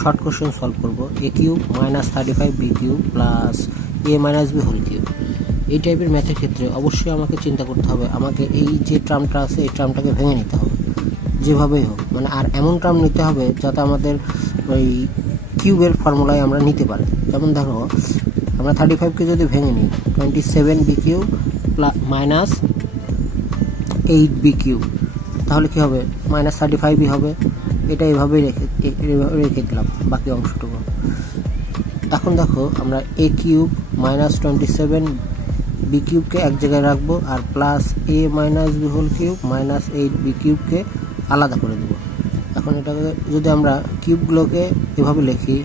Short question solve করব। A cube minus 35 b cube plus a minus b whole cube. এই টাইপের ম্যাথের ক্ষেত্রে অবশ্যই আমাকে চিন্তা করতে হবে, আমাকে এই যে টার্মটা আছে এই টার্মটাকে ভেঙে নিতে হবে যেভাবেই হোক, মানে আর এমন টার্ম নিতে হবে যাতে আমাদের ওই কিউবের ফর্মুলায় আমরা নিতে পারি। যেমন দেখো, আমরা 35কে যদি ভেঙে নিই 27 B cube minus 8 B cube, তাহলে কী হবে? মাইনাস 35ই হবে। এটা এইভাবেই রেখে দিলাম বাকি অংশটুকু। এখন দেখো, আমরা এ কিউব মাইনাস 27 বি কিউবকে এক জায়গায় রাখবো, আর plus a minus b whole cube minus 8 b কিউবকে আলাদা করে দেবো। এখন এটাকে যদি আমরা কিউবগুলোকে এভাবে লিখি,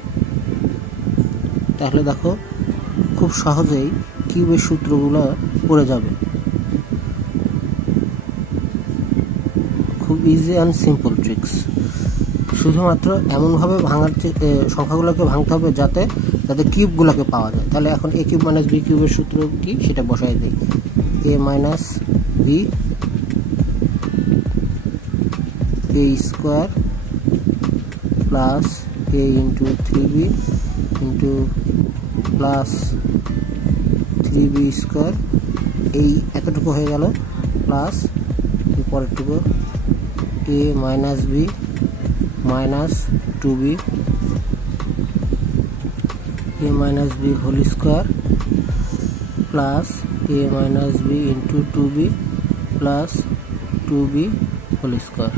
তাহলে দেখো খুব সহজেই কিউবের সূত্রগুলো পড়ে যাবে। খুব ইজি অ্যান্ড সিম্পল ট্রিক্স। শুধুমাত্র এমনভাবে সংখ্যাগুলোকে ভাঙতে হবে যাতে কিউবগুলোকে পাওয়া যায়। তাহলে এখন এ কিউব মাইনাস বি কিউবের সূত্র কি সেটা বসাই দিই। A minus b a square plus a into 3b into plus 3b square, এই এতটুকু হয়ে গেল, প্লাস পরেরটুকু a minus b minus 2b a minus b whole square plus a minus b into 2b plus 2b whole square.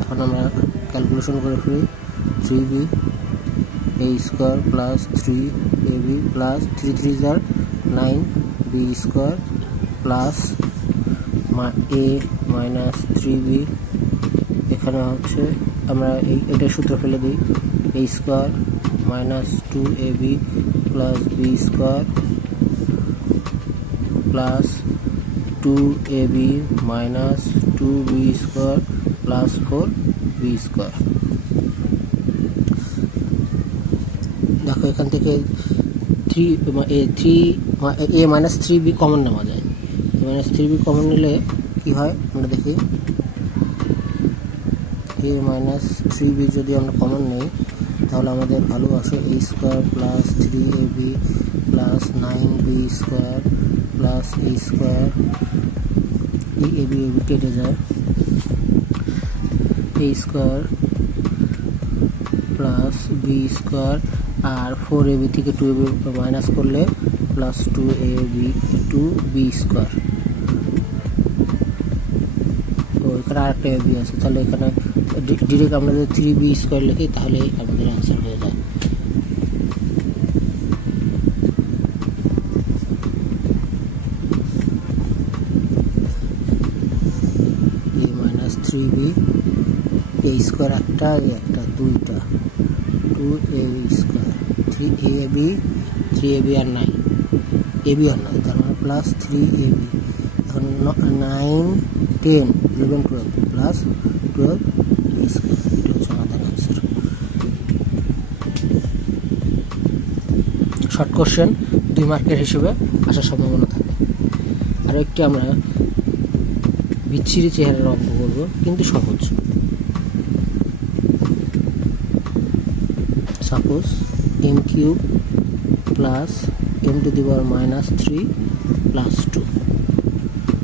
এখন আমরা calculation করে ফেলি। 3b a square plus 3ab plus 3 3 = 9b square plus a minus 3b, এখানে হচ্ছে আমরা এটা সূত্র ফেলে দিই। এ square minus 2ab plus b square plus 2ab minus 2b square plus 4b square. দেখো, এখান থেকে এ মাইনাস 3b কমন নেওয়া যায়। এ মাইনাস 3b কমন নিলে কি হয় আমরা দেখি। এ মাইনাস 3b যদি আমরা কমন নিই তাহলে আমাদের ভ্যালু আসে a square plus 3ab plus 9b square plus a square, ab কেটে যায়, a square plus b square, আর 4ab থেকে 2ab মাইনাস করলে প্লাস 2b স্কোয়ার। তো এখানে আরেকটা ab আছে, তাহলে এখানে ডিরেক্ট আমরা যদি 3b স্কোয়ার লিখি তাহলে আমাদের আনসার হয়ে যায়। এ মাইনাস 3b এ স্কোয়ার একটা, দুইটা 2ab স্কোয়ার 3ab আর 9 ab আর 9, তার মানে প্লাস 3ab। এখন 9 10 11 12 প্লাস 12 স্কোয়ার, এটা হচ্ছে আমাদের অ্যান্সার। শর্ট কোশ্চেন 2 মার্কের হিসেবে আসার সম্ভাবনা থাকে। আরও একটি আমরা বিচ্ছিরি চেহারার অঙ্ক করব, কিন্তু সহজ। Suppose M cube plus M to the power minus 3 plus 2,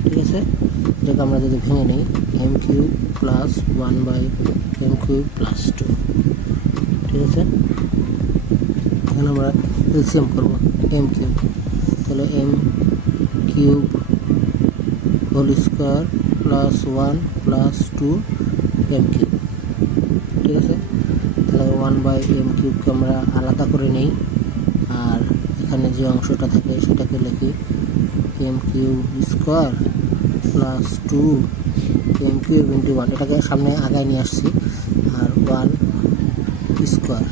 ঠিক আছে? যেটা আমরা যদি ভেঙে নিই, M cube plus 1/m cube plus 2, ঠিক আছে? এখানে আমরা এলসিএম করবো এম কিউব, তাহলে M cube whole square plus 1 plus 2m cube, ঠিক আছে? তাহলে 1/m কিউবকে আমরা আলাদা করে নিই, আর এখানে যে অংশটা থাকে সেটাকে লিখি M cube square plus 2m cube into 1, এটাকে সামনে আগায় নিয়ে আসছি, আর 1 স্কোয়ার।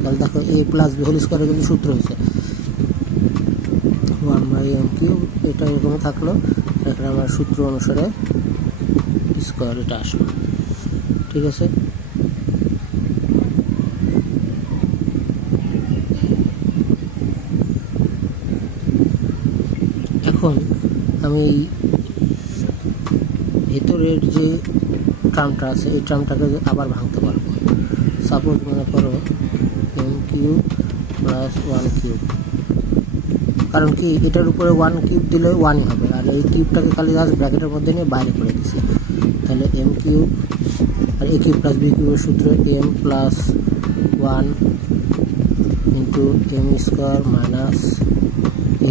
তাহলে দেখো এ প্লাস বি হোল স্কোয়ারের কিন্তু সূত্র হয়েছে 1/m কিউব, এটা এরকম থাকলো। এখানে আমার সূত্র অনুসারে স্কোয়ার এটা আসলো, ঠিক আছে? এখন আমি ভেতরের যে টার্মটা আছে এই টার্মটাকে আবার ভাঙতে পারবো। সাপোজ মনে করো এম কিউব প্লাস 1 কিউব, কারণ কি এটার উপরে 1 কিউব দিলে 1ই হবে, আর এই কিউবটাকে খালি জাস্ট ব্র্যাকেটের মধ্যে নিয়ে বাইরে করে দিছি। তাহলে এম কিউব আর এ কিউব প্লাস বি কিউবের সূত্র M plus 1 into M square minus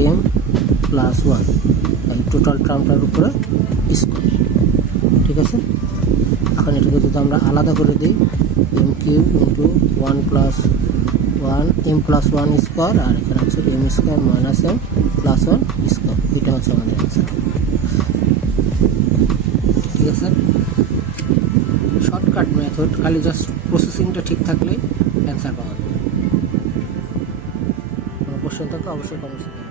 M plus 1, এই টোটাল টার্মটার উপরে স্কোয়ার। ঠিক আছে, এখন এটাকে যদি আমরা আলাদা করে দিই m cube into 1 plus 1 m plus 1 square, আর এখানে হচ্ছে m square minus M plus 1 square, এটা হচ্ছে আমাদের অ্যান্সার। ঠিক আছে, শর্টকাট মেথড, খালি জাস্ট প্রসেসিংটা ঠিক থাকলেই অ্যান্সার পাওয়া যাবে। কোনো কোশ্চেন থাকলে অবশ্যই কমেন্টস করবেন।